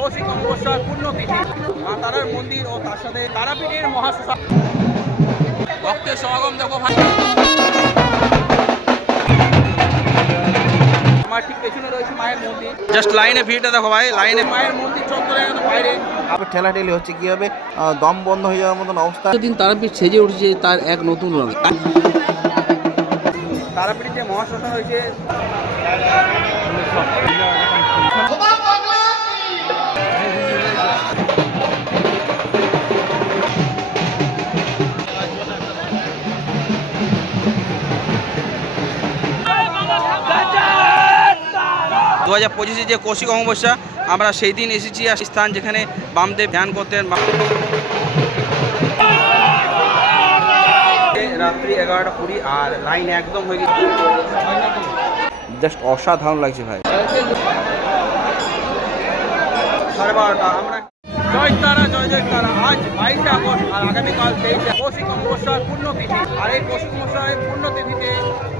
কৌশিক অমাবস্যার পূর্ণতিথি মা তারার মন্দির ও তার সাথে তারাপীঠের মহাশ্মশান ভক্তের সমাগম দেখো ভাই। আমার ঠিক পেছনে রয়েছে মায়ের মন্দির। জাস্ট লাইনে ভিড়টা দেখো ভাই লাইনে মায়ের মন্দির চত্বরে বাইরে। আবার ঠেলাঠেলি হচ্ছে কি হবে? দম বন্ধ হয়ে যাওয়ার মতন অবস্থা। দিন তারাপীঠ সেজে উঠেছে তার এক নতুন রঙে তারাপীঠের যে মহাশ্মশান রয়েছে দু হাজার পঁচিশে যে কৌশিক অমাবস্যা আমরা সেই দিন এসেছি আর স্থান যেখানে বামদেব ধ্যান করতেন রাত্রি এগারোটা কুড়ি আর লাইন একদম হয়ে গেছে। জাস্ট অসাধারণ লাগছে ভাই। সাড়ে বারোটা আমরা জয় তারা, জয় জয় তারা। আজ বাইশে আগস্ট আর আগামীকাল তেইশে কৌশিক অমাবস্যার পূর্ণতিথি আর এই কৌশিক অমাবস্যার পূর্ণতিথিতে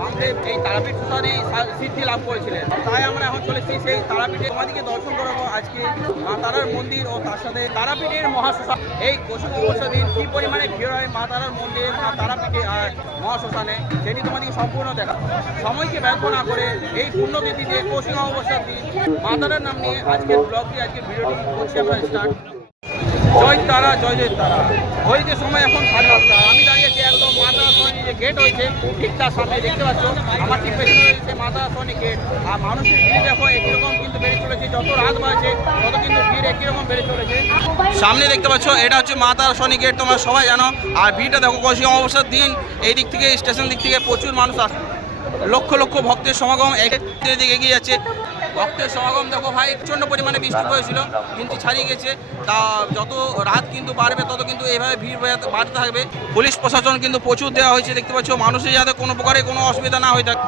আমাদের এই তারাপীঠ সুসারি সিদ্ধি লাভ করেছিলেন। তাই আমরা এখন চলেছি সেই তারাপীঠে। তোমাদেরকে দর্শন করাবো আজকে মা তারার মন্দির ও তার সাথে তারাপীঠের মহাশ্মশান। এই কৌশিক অমাবস্যা দিন কী পরিমাণে ভিড় হয় মা তারার মন্দিরে, মা তারাপীঠে আর মহাশ্মশানে? সেটি তোমাদেরকে সম্পূর্ণ দেখা সময়কে ব্যর্থ না করে এই পূর্ণতিথিতে কৌশিক অমাবস্যার দিন মা তারার নাম নিয়ে আজকের ব্লগটি আজকের ভিডিওটি করছি আমরা স্টার্ট জয় তারা, জয় জয় তারা। ওই সময় এখন সাড়ে দশটা। আমি দাঁড়িয়েছি একদম মাতা সনি যে গেট হয়েছে, ঠিক তার সামনে দেখতে পাচ্ছ, আমার ঠিক পেছনে রয়েছে মাতা সনি গেট আর মানুষের ভিড় দেখো একই রকম কিন্তু বেড়ে চলেছে, যত রাত বাড়ছে, তত কিন্তু ভিড় একই রকম বেড়ে চলেছে। সামনে দেখতে পাচ্ছ, এটা হচ্ছে মাতা সনি গেট তোমরা সবাই জানো। আর ভিড়টা দেখো কৌশিক অমাবস্যার দিন, এই দিক থেকে স্টেশন দিক থেকে প্রচুর মানুষ আসছে লক্ষ লক্ষ ভক্তের সমাগম, এক দিকে এগিয়ে যাচ্ছে। ভক্তের সমাগম দেখো ভাই, প্রচণ্ড পরিমাণে বৃষ্টি হয়েছিল কিন্তু ছাড়িয়ে গেছে। তা যত রাত কিন্তু বাড়বে, তত কিন্তু এইভাবে ভিড় বাড়াতে- থাকবে। পুলিশ প্রশাসন কিন্তু প্রচুর দেওয়া হয়েছে, দেখতে পাচ্ছ, মানুষের যাতে কোনো প্রকারে কোনো অসুবিধা না হয়ে থাকে।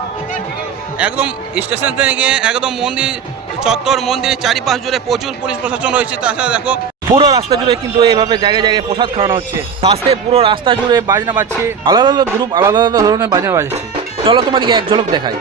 একদম স্টেশন থেকে গিয়ে একদম মন্দির, চত্বর মন্দিরের চারিপাশ জুড়ে প্রচুর পুলিশ প্রশাসন রয়েছে। তাছাড়া দেখো, পুরো রাস্তা জুড়ে কিন্তু এইভাবে জায়গায় জায়গায় প্রসাদ খাওয়ানো হচ্ছে। আস্তে পুরো রাস্তা জুড়ে বাজনা বাজছে। আলাদা আলাদা গ্রুপ আলাদা আলাদা ধরনের বাজনা বাজাচ্ছে চলো তোমাদেরকে এক ঝলক দেখাই।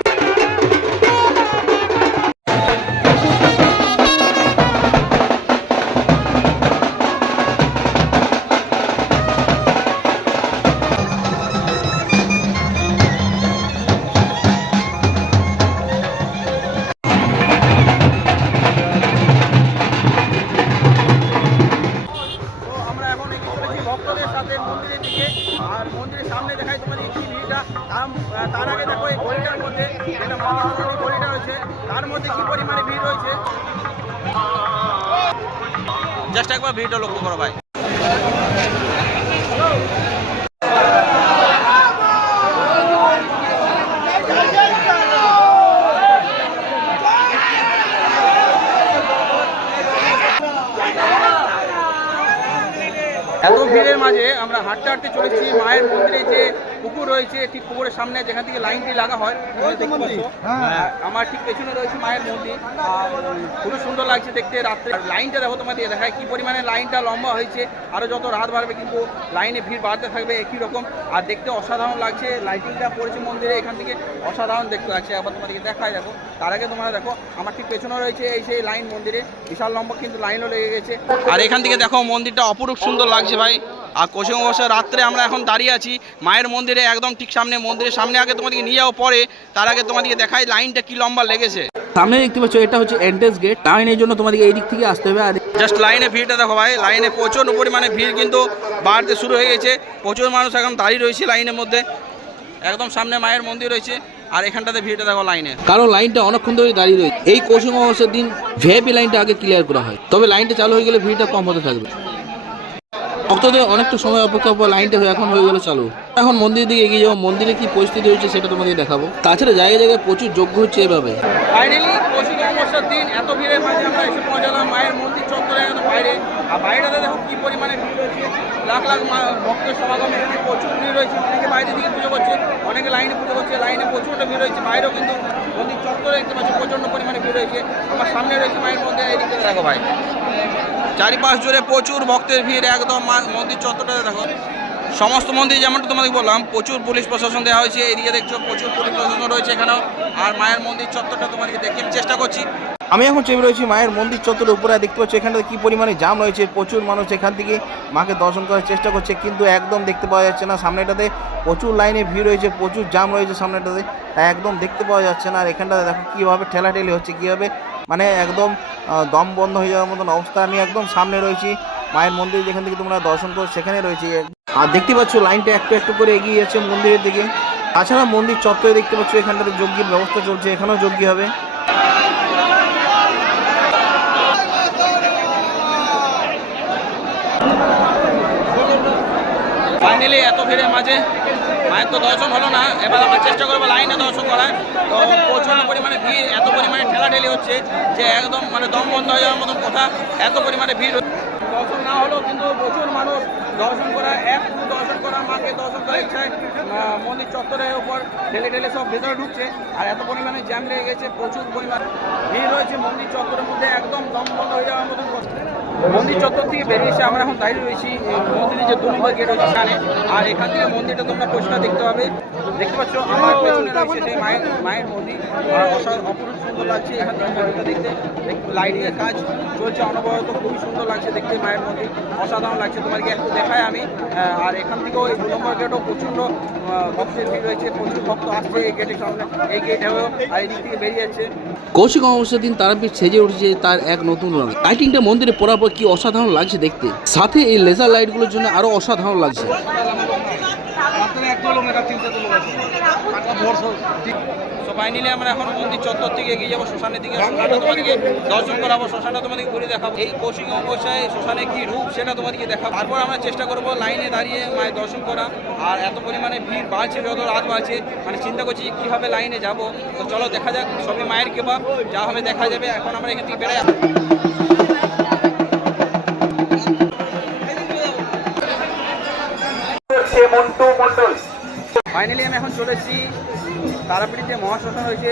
তার আগে দেখো এই গলিটার মধ্যে যেটা মহাসনী গলিটা রয়েছে। তার মধ্যে কি পরিমাণে ভিড় রয়েছে? জাস্ট একবার ভিড়টা লক্ষ্য করো ভাই এত ভিড়ের মাঝে আমরা হাঁটতে হাঁটতে চলেছি মায়ের মন্দিরে যে পুকুর রয়েছে ঠিক পুকুরের সামনে যেখান থেকে লাইনটি লাগা হয় পাচ্ছ। আর আমার ঠিক পেছনে রয়েছে মায়ের মন্দির। আর খুবই সুন্দর লাগছে দেখতে রাত্রে। লাইনটা দেখো তোমাদের দেখায় কি পরিমাণে লাইনটা লম্বা হয়েছে। আরও যত রাত বাড়বে কিন্তু লাইনে ভিড় বাড়তে থাকবে একই রকম। আর দেখতে অসাধারণ লাগছে লাইটিংটা পড়েছে মন্দিরে এখান থেকে। অসাধারণ দেখতে লাগছে। আবার তোমাদেরকে দেখায় দেখো। তার আগে তোমরা দেখো আমার ঠিক পেছনে রয়েছে এই সেই লাইন মন্দিরে। বিশাল লম্বা কিন্তু লাইনও লেগে গেছে। আর এখান থেকে দেখো মন্দিরটা অপরূপ সুন্দর লাগছে ভাই। আর কোচিং অবশ্য রাত্রে আমরা এখন দাঁড়িয়ে আছি মায়ের মন্দিরে একদম ঠিক সামনে মন্দিরের সামনে। আগে তোমাদেরকে নিয়ে যাও পরে তার আগে তোমাদেরকে দেখাই লাইনটা কি লম্বা লেগেছে। সামনে দেখতে পাচ্ছ এটা হচ্ছে এন্ট্রেন্স গেট লাইনের জন্য তোমাদেরকে এই দিক থেকে আসতে হবে। আর জাস্ট লাইনে ভিড়টা দেখো ভাই লাইনে প্রচণ্ড পরিমাণে ভিড় কিন্তু বাড়তে শুরু হয়ে গেছে। প্রচুর মানুষ এখন দাঁড়িয়ে রয়েছে লাইনের মধ্যে। একদম সামনে মায়ের মন্দির রয়েছে। আর এখানটাতে ভিড়টা দেখো লাইনে। কারণ লাইনটা অনেকক্ষণ ধরে দাঁড়িয়ে রয়েছে। এই কৌশিক অমাবস্যার দিন ভিআইপি লাইনটা আগে ক্লিয়ার করা হয়। তবে লাইনটা চালু হয়ে গেলে ভিড়টা কম হতে থাকবে। ভক্তদের অনেকটা সময় অপেক্ষা পর লাইনটা এখন হয়ে গেল চালু। এখন মন্দিরের দিকে এগিয়ে যাব, মন্দিরে কি পরিস্থিতি হয়েছে সেটা তোমাদের দেখাবো। তাছাড়া জায়গায় জায়গায় প্রচুর যোগ্য হচ্ছে এভাবে। ফাইনালি কৌশিক অমাবস্যার দিন, এত ভিড়ের মাঝে আমরা এসে পৌঁছালাম, মায়ের মন্দির চত্বরে একদম বাইরে, আর বাইরেতে দেখো কি পরিমাণে ভিড় রয়েছে। লাখ লাখ ভক্তের সমাগম এখানে প্রচুর ভিড় রয়েছে। অনেকে বাইরে দিকে পুজো করছে, অনেকে লাইনে পুজো করছে, লাইনে প্রচণ্ড ভিড় রয়েছে। বাইরেও কিন্তু মন্দির চত্বরে দেখতে পাচ্ছি প্রচণ্ড পরিমাণে ভিড় রয়েছে। আমার সামনে রয়েছে মায়ের মন্দির এই দিকে দেখো ভাই। চারিপাশ জুড়ে প্রচুর ভক্তের ভিড়, একদম মন্দির চত্বরটা দেখো। সমস্ত মন্দির যেমনটা তোমাদের বললাম, প্রচুর পুলিশ প্রশাসন দেওয়া হয়েছে এদিকে দেখছ, প্রচুর পুলিশ প্রশাসন রয়েছে এখানেও। আর মায়ের মন্দির চত্বরটা তোমাদেরকে দেখে আমি চেষ্টা করছি। আমি এখন চেপে রয়েছি মায়ের মন্দির চত্বরের উপরে দেখতে পাচ্ছি এখানটাতে কি পরিমাণে জাম রয়েছে, প্রচুর মানুষ এখান থেকে মাকে দর্শন করার চেষ্টা করছে, কিন্তু একদম দেখতে পাওয়া যাচ্ছে না সামনেটাতে। প্রচুর লাইনে ভিড় রয়েছে, প্রচুর জাম রয়েছে সামনেটাতে, তাই একদম দেখতে পাওয়া যাচ্ছে না। আর এখানটাতে দেখো কীভাবে ঠেলাঠেলি হচ্ছে, কীভাবে মানে একদম দম বন্ধ হয়ে যাওয়ার মতন অবস্থা। আমি একদম সামনে রয়েছি, মায়ের মন্দির যেখান থেকে তোমরা দর্শন করো, সেখানে রয়েছি। আর দেখতে পাচ্ছ, লাইনটা একটু একটু করে এগিয়ে যাচ্ছে মন্দিরের দিকে। তাছাড়া মন্দির চত্বরে দেখতে পাচ্ছ, এখানটাতে যজ্ঞের ব্যবস্থা চলছে, এখানেও যজ্ঞ হবে। ফাইনালি এত ভিড়ের মাঝে মায়ের তো দর্শন হলো না এবার আমরা চেষ্টা করব লাইনে দর্শন করার তো প্রচণ্ড পরিমাণে ভিড়, এত পরিমাণে ঠেলাঠেলি হচ্ছে যে একদম মানে দম বন্ধ হয়ে যাওয়ার মতন কথা, এত পরিমাণে ভিড় হচ্ছে। দর্শন না হলেও কিন্তু প্রচুর মানুষ দর্শন করা এক দর্শন করা মাকে দর্শন করার ইচ্ছায় মন্দির চত্বরের উপর ঠেলে ঠেলে সব ভেতরে ঢুকছে আর এত পরিমাণে জ্যাম লেগে গেছে, প্রচুর পরিমাণ ভিড় রয়েছে মন্দির চত্বরের মধ্যে, একদম দম বন্ধ হয়ে যাওয়ার মতন কথা। মন্দির চত্বর থেকে বেরিয়ে এসে আমরা এখন দাঁড়িয়ে রয়েছি মন্দিরের যে দু নম্বর গেট রয়েছে সেখানে আর এখান থেকে মন্দিরটা তোমরা পরিষ্কার দেখতে পাবে। দেখতে পাচ্ছ, আমার পেছনে রয়েছে সেই মায়ের মায়ের মন্দির। অপরূপ সুন্দর লাগছে এখান থেকে মন্দিরটা দেখতে। লাইটিং এর কাজ চলছে অনবরত, খুবই সুন্দর লাগছে দেখতে মায়ের মন্দির। অসাধারণ লাগছে তোমাকে একটু দেখাই আমি। আর এখান থেকেও এই দু নম্বর গেটও প্রচণ্ড ভক্তের ভিড় রয়েছে, প্রচুর ভক্ত আসছে এই গেটের সামনে, এই গেট হয়েও আর এই দিক থেকে বেরিয়ে যাচ্ছে। কৌশিক অমাবস্যার দিন তারাপীঠ সেজে উঠেছে তার এক নতুন রঙ লাইটিংটা মন্দিরে পড়ার পর কি অসাধারণ লাগছে দেখতে। সাথে এই লেজার লাইটগুলোর জন্য আরও অসাধারণ লাগছে। তো ফাইনালি আমরা মন্দির চত্বর থেকে যাব, শ্মশানের দিকে। তোমাদেরকে দর্শন শ্মশানটা তোমাদেরকে ঘুরে এই শ্মশানে কি রূপ সেটা তারপর আমরা চেষ্টা করব লাইনে দাঁড়িয়ে মায়ের দর্শন করা। আর এত পরিমাণে ভিড় বাড়ছে, যত রাত বাড়ছে মানে চিন্তা করছি লাইনে চলো দেখা যাক সবই মায়ের কৃপা, যা হবে দেখা যাবে। এখন আমরা এখান থেকে বেড়ে ফাইনালি আমি এখন চলেছি তারাপীঠে মহাশ্মশান হয়েছে।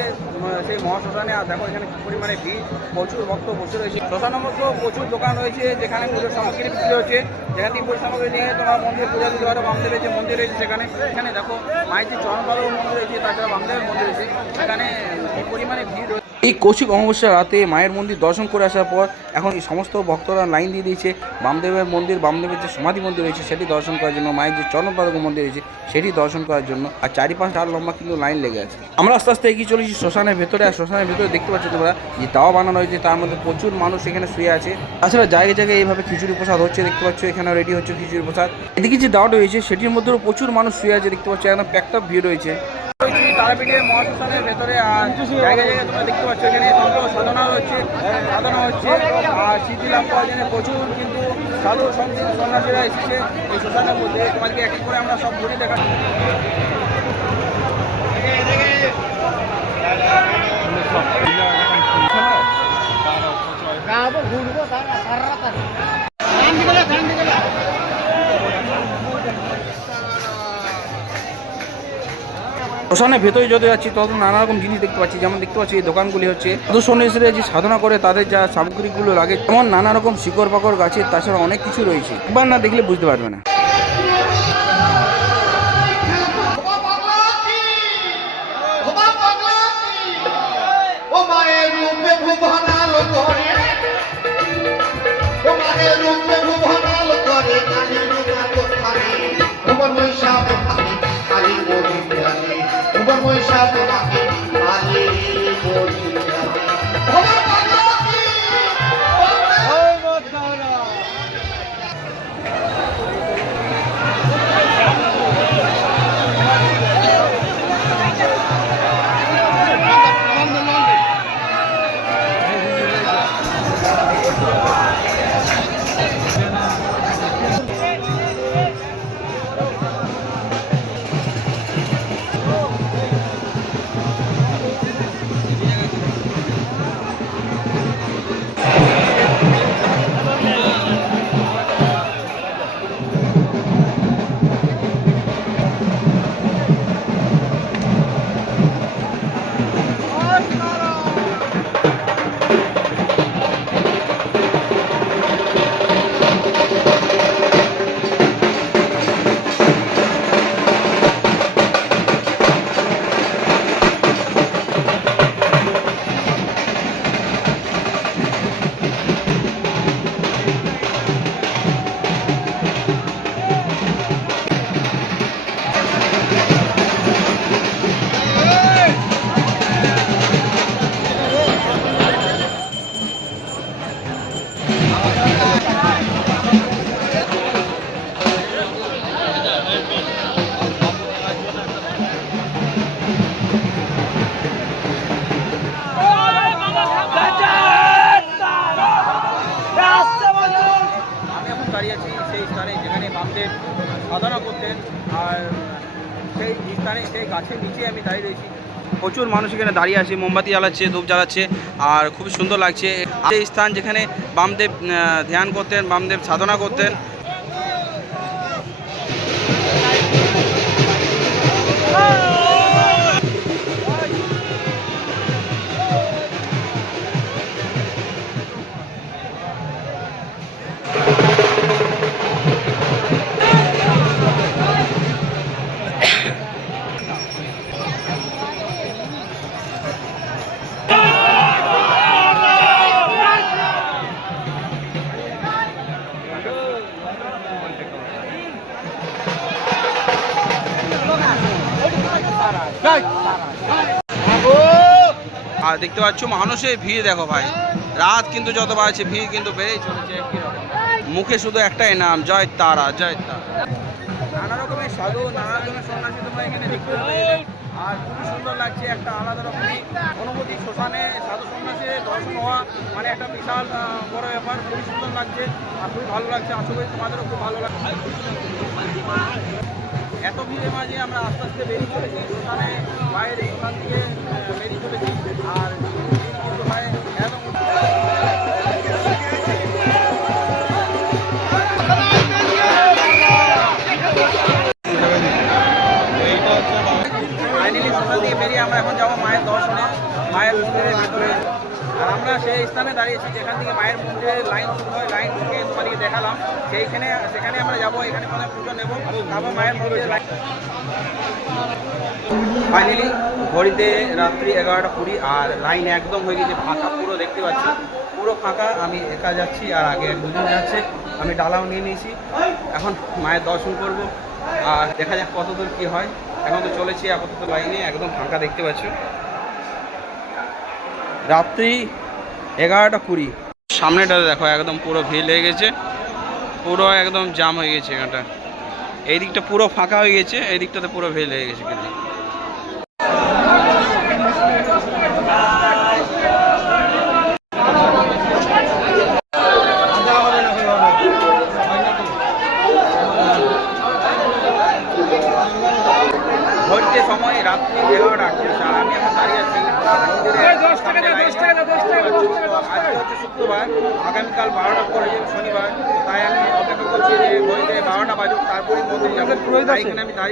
সেই মহাশ্মশানে আর দেখো এখানে পরিমাণে ভিড়, প্রচুর ভক্ত বসে রয়েছে। শ্মশানের মধ্যে প্রচুর দোকান রয়েছে, যেখানে পুজোর সামগ্রী বিক্রি হচ্ছে। যেখান থেকে পুজোর সামগ্রী নিয়ে তোমার মন্দিরে পূজা দিতে পারো বামদেবের যে মন্দির রয়েছে সেখানে। এখানে দেখো মায়ের যে চরণপালক মন্দির রয়েছে, তাছাড়া বামদেবের মন্দির রয়েছে। সেখানে কি পরিমাণে ভিড় রয়েছে এই কৌশিক অমাবস্যা রাতে মায়ের মন্দির দর্শন করে আসার পর এখন এই সমস্ত ভক্তরা লাইন দিয়ে দিয়েছে, বামদেবের মন্দির, বামদেবের যে সমাধি মন্দির রয়েছে সেটি দর্শন করার জন্য, মায়ের যে চরণপাদক মন্দির রয়েছে সেটি দর্শন করার জন্য, আর চারিপাশ চার লম্বা কিন্তু লাইন লেগে আছে। আমরা আস্তে আস্তে এগিয়ে চলেছি শ্মশানের ভেতরে, আর শ্মশানের ভেতরে দেখতে পাচ্ছ তোমরা যে দাওয়া বানানো হয়েছে, তার মধ্যে প্রচুর মানুষ এখানে শুয়ে আছে। তাছাড়া জায়গায় জায়গায় এইভাবে খিচুড়ি প্রসাদ হচ্ছে, দেখতে পাচ্ছ এখানে রেডি হচ্ছে খিচুড়ি প্রসাদ। এদিকে যে দাওয়াটা রয়েছে, সেটির মধ্যেও প্রচুর মানুষ শুয়ে আছে, দেখতে পাচ্ছ একদম প্যাকটা ভিড় রয়েছি। তারাপীঠের মহাশ্মশানের ভেতরে জায়গায় জায়গায় তোমরা দেখতে পাচ্ছ এখানে তন্ত্র সাধনা হচ্ছে সাধনা হচ্ছে, আর সিদ্ধি লাভ করার জন্য প্রচুর কিন্তু সাধু সন্ন্যাসী সন্ন্যাসীরা এসেছে এই শ্মশানের মধ্যে। তোমাদেরকে এক করে আমরা সব ঘুরে দেখা শ্মশানের ভেতরে যত যাচ্ছি, তত নানা রকম জিনিস দেখতে পাচ্ছি। যেমন দেখতে পাচ্ছি এই দোকানগুলি হচ্ছে সাধু সন্ন্যাসীরা যে সাধনা করে তাদের যা সামগ্রীগুলো লাগে, তেমন নানা রকম শিকড় পাকড় গাছের তাছাড়া অনেক কিছু রয়েছে। একবার না দেখলে বুঝতে পারবে না। দাঁড়িয়ে আছি, সেই স্থানে যেখানে বামদেব সাধনা করতেন আর সেই স্থানে, সেই গাছের নিচে আমি দাঁড়িয়ে রয়েছি। প্রচুর মানুষ এখানে দাঁড়িয়ে আছে, মোমবাতি জ্বালাচ্ছে, ধূপ জ্বালাচ্ছে, আর খুব সুন্দর লাগছে। এই স্থান যেখানে বামদেব ধ্যান করতেন, বামদেব সাধনা করতেন দেখতে পাচ্ছ, মানুষের ভিড় দেখো ভাই। রাত কিন্তু যত বাড়ছে ভিড় কিন্তু বেড়েই চলেছে মুখে শুধু একটাই নাম, জয় তারা জয় তারা। নানা রকমের সাধু নানা রকমের সন্ন্যাসী তোমরা এখানে দেখতে পাবে। আর খুবই সুন্দর লাগছে, একটা আলাদা রকমের অনুভূতি। শ্মশানে সাধু সন্ন্যাসীর দর্শন হওয়া মানে একটা বিশাল বড় ব্যাপার। খুবই সুন্দর লাগছে, আর খুবই ভালো লাগছে। আশা করি তোমাদেরও খুব ভালো লাগছে। এত ভিড়ের মাঝে আমরা আস্তে আস্তে বেরিয়ে চলেছি। শ্মশানে বাইরে শ্মশান থেকে সেই দাঁড়িয়েছি, যেখান থেকে মায়ের মন্দিরের লাইন শুরু হয় লাইন থেকে তোমাদেরকে দেখালাম। সেইখানে, সেখানে আমরা যাব, এখানে কোনো পুজো নেব তারপর মায়ের মন্দিরের লাইন ফাইনালি ঘড়িতে রাত্রি এগারোটা কুড়ি আর লাইন একদম হয়ে গেছে ফাঁকা, পুরো দেখতে পাচ্ছি। পুরো ফাঁকা, আমি একা যাচ্ছি আর আগে দুজন যাচ্ছে, আমি ডালাও নিয়ে নিয়েছি। এখন মায়ের দর্শন করব, আর দেখা যাক কত দূর কী হয়। এখন তো চলেছি আপাতত লাইনে একদম ফাঁকা দেখতে পাচ্ছ। রাত্রি এগারোটা কুড়ি। সামনেটা দেখো, একদম পুরো ভিড় হয়ে গেছে। পুরো একদম জাম হয়ে গেছে এখানটা। এই দিকটা পুরো ফাঁকা হয়ে গেছে এই দিকটাতে পুরো ভিড় হয়ে গেছে কিন্তু ঘড়িতে সময় রাত্রি এগারোটা আটত্রিশ আর আমি এখন দাঁড়িয়ে আছি আজকে হচ্ছে শুক্রবার আগামীকাল বারোটার পরে যে শনিবার তাই আমি অপেক্ষা করছি যে ঘড়িতে বারোটা বাজুক তারপরে মন্দির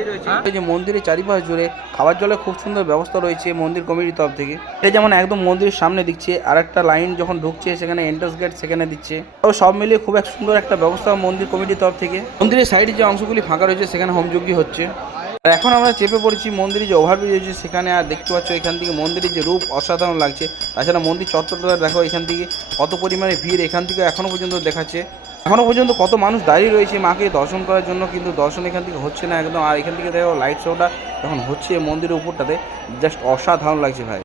রয়েছি। এই যে মন্দিরের চারিপাশ জুড়ে খাবার জলের খুব সুন্দর ব্যবস্থা রয়েছে মন্দির কমিটির তরফ থেকে। এটা যেমন একদম মন্দিরের সামনে দিচ্ছে আর একটা লাইন যখন ঢুকছে সেখানে এন্ট্রান্স গেট সেখানে দিচ্ছে। তো সব মিলিয়ে খুব এক সুন্দর একটা ব্যবস্থা মন্দির কমিটির তরফ থেকে। মন্দিরের সাইডে যে অংশগুলি ফাঁকা রয়েছে সেখানে হোমযজ্ঞ হচ্ছে। আর এখন আমরা চেপে পড়েছি মন্দিরে যে ওভারব্রিজ রয়েছে সেখানে আর দেখতে পাচ্ছ এখান থেকে মন্দিরের যে রূপ অসাধারণ লাগছে। তাছাড়া মন্দির চত্বরটা দেখো এখান থেকে কত পরিমাণে ভিড় এখান থেকে এখনও পর্যন্ত দেখাচ্ছে। এখনও পর্যন্ত কত মানুষ দাঁড়িয়ে রয়েছে মাকে দর্শন করার জন্য, কিন্তু দর্শন এখান থেকে হচ্ছে না একদম। আর এখান থেকে দেখো লাইট শোটা যখন হচ্ছে মন্দিরের উপরটাতে। জাস্ট অসাধারণ লাগছে ভাই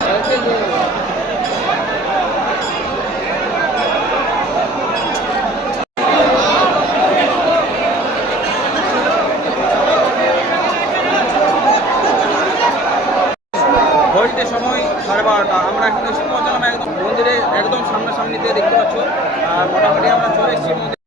ঘড়িতে সময় সাড়ে বারোটা আমরা এখন এসে পৌঁছালাম একদম মন্দিরে একদম সামনাসামনিতে দেখতে পাচ্ছ আর মোটামুটি আমরা চলে এসেছি মন্দির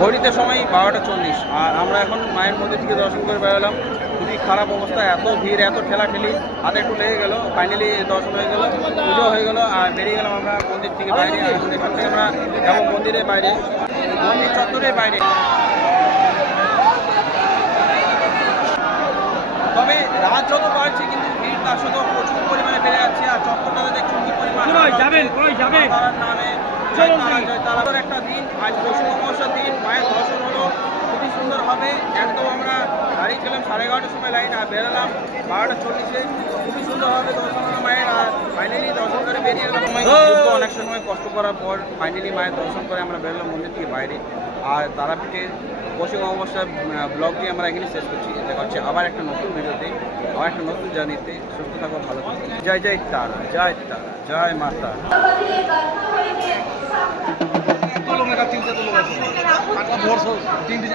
ঘড়িতে সময় বারোটা চল্লিশ আর আমরা এখন মায়ের মন্দির থেকে দর্শন করে বেরোলাম খুবই খারাপ অবস্থা এত ভিড় এত ঠেলাঠেলি হাতে একটু লেগে গেল ফাইনালি দর্শন হয়ে গেল পুজো হয়ে গেল আর বেরিয়ে গেলাম আমরা মন্দির থেকে বাইরে এখন থেকে আমরা যাব মন্দিরের বাইরে মন্দির চত্বরের বাইরে। তবে রাত যত বাড়ছে কিন্তু ভিড় তার সাথেও প্রচুর পরিমাণে বেড়ে যাচ্ছে আর চত্বরটাতে দেখছেন কি পরিমাণ যাবেন যাবেন। নামে তারা জয় একটা দিন আজ অমাবস্যার দিন মায়ের দর্শন হলো খুবই সুন্দর হবে একদম আমরা গেলাম সাড়ে এগারোটার সময় লাইন আর বেরোলাম বারোটা চল্লিশে। খুবই সুন্দরভাবে দর্শন করলাম মায়ের আর ফাইনালি দর্শন করে বেরিয়ে গেলাম অনেক সময় কষ্ট করার পর ফাইনালি মায়ের দর্শন করে আমরা বেরোলাম মন্দির থেকে বাইরে। আর তারাপীঠে পশ্চিম অবস্থার ব্লগটি আমরা এখানে শেষ করছি। এটা হচ্ছে আবার একটা নতুন ভিডিওতে আবার একটা নতুন জার্নিতে। সুস্থ থাকো ভালো থাকো। জয় জয় তারা জয় তারা জয় মাতা তিনটে